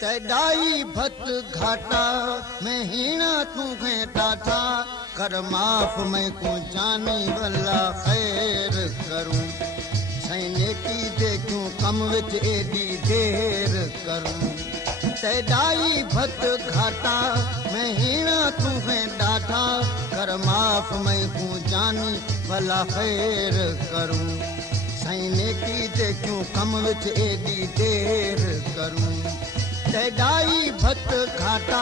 तैडाई भत घाटा मैं हीना तू है टाटा कर माफ मैं को जानी वल्ला खैर करूं सैने की देखूं कम विच एडी देर करूं तैडाई भत घाटा मैं हीना तू है डाटा कर माफ मैं को जानी वल्ला खैर करूं सैने की देखूं कम विच एडी देर करूं तैडाई भत घाटा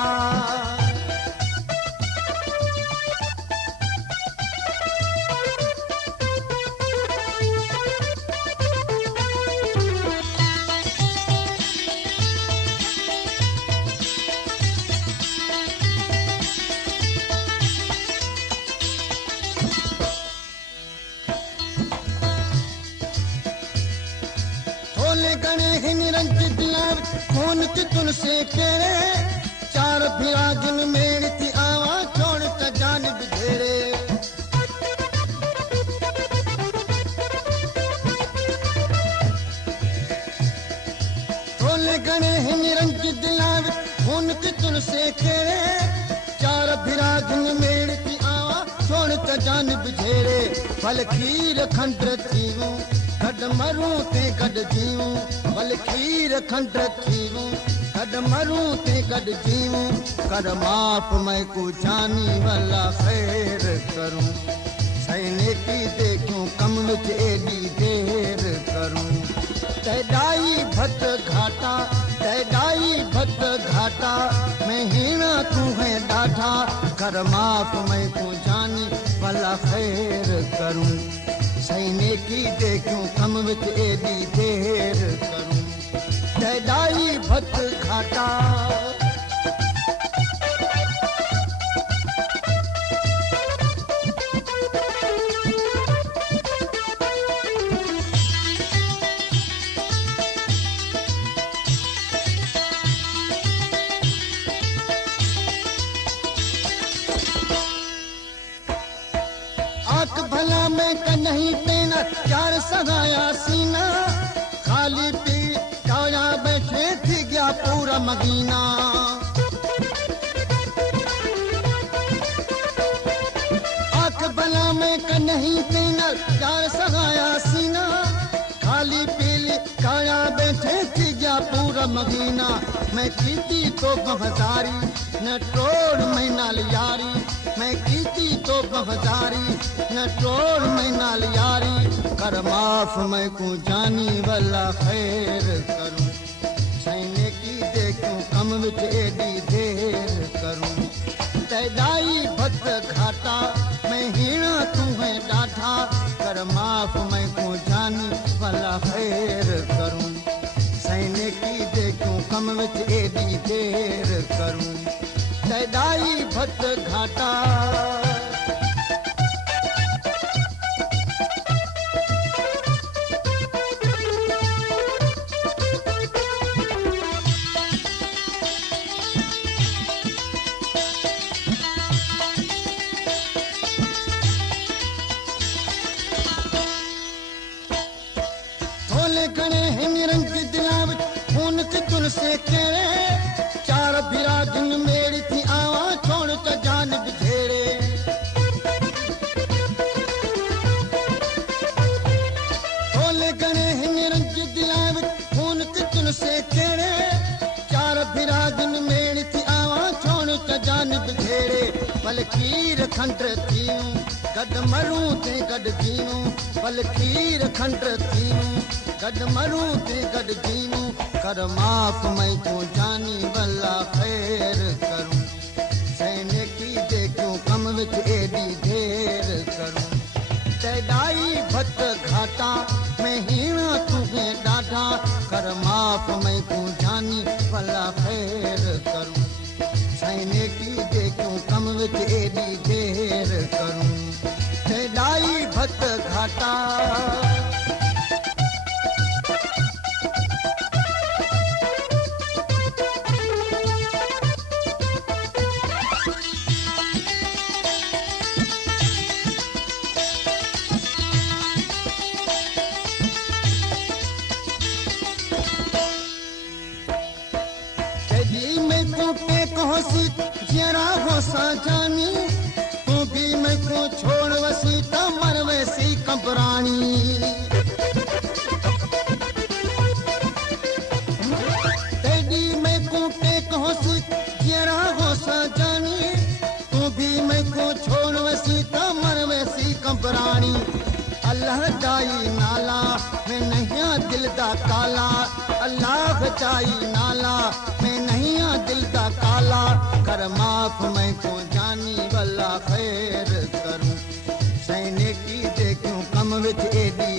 गणे हिन रंग दिलाव कौन की तुन से केरे चार फिराजन मेड़ थी आवा छोड़ त जान बिधेरे तोले गणे हिन रंग दिलाव कौन की तुन से केरे चार फिराजन मेड़ थी आवा छोड़ त जान बिधेरे फल खीर खंड थीऊं गड मरूं ते गड जीऊं बल खीर खंड थीऊं गड मरूं ते गड जीऊं कर माफ मैं को जानी वाला खैर करूं सैने की देखूं कम विच एडी देर करूं तैडाई भत घाटा तैडाई भत घाटा मैं हीना तू है डाठा कर माफ मैं को जानी वाला खैर करूं सैने की देखूं कम विच एडी देर करूं तैडाई भत घाटा आंख भला मैं का नहीं पेना चार सगाया सीना खाली पी काया बैठे थी गया पूरा मगीना आंख भला मैं का नहीं पेना चार सगाया सीना खाली पीली काया बैठे थी गया पूरा मगीना मैं कीती तो बहजारी न तोड़ मैं नाल यारी मैं कीती तो बहजारी न तोड़ मैं नाल यारी कर माफ मैं को जानी वाला खैर करूं सैने की देखूं कम विच एडी देर करूं तैडाई भत घाटा मैं हीना तू है डाठा कर माफ मैं को जानी वाला खैर करूं सैने की देखूं कम विच एडी देर करूं तैडाई भत घाटा थोले गणे हिन रंग दिलाव खून की तुल से केरे चार बिराजन मेरी थी आवा छोड़ त जान बिधेरे थोले गणे हिन रंग दिलाव खून की तुल से केरे चार बिराजन मेरी थी आवा छोड़ त जान बिधेरे बल खीर खंड थीऊं गड मरूं ते गड जीऊं बल खीर खंड थीऊं गड मरूं ते गड जीऊं कर माफ मैं को जानी वल्ला खैर करूं सैने की देखूं कम विच एडी देर करूं तैडाई भत घाटा मैं हीना तू है डाठा कर माफ मैं को जानी वल्ला खैर करूं सैने की देखूं कम विच एडी देर करूं तैडाई भत घाटा सी जरा हो सा जानी तू भी मैं को छोड़ वसी त मर वैसी कंपरानी तेरी मैं को टेक हो सी जरा हो सा जानी तू भी मैं को छोड़ वसी त मर वैसी कंपरानी अल्लाह जाई नाला मैं नहीं दिल दा काला अल्लाह जाई नाला मैं नहीं दिल दा काला कर माफ मैं को जानी भला खैर करूं सैने की दे क्यों कम विच एडी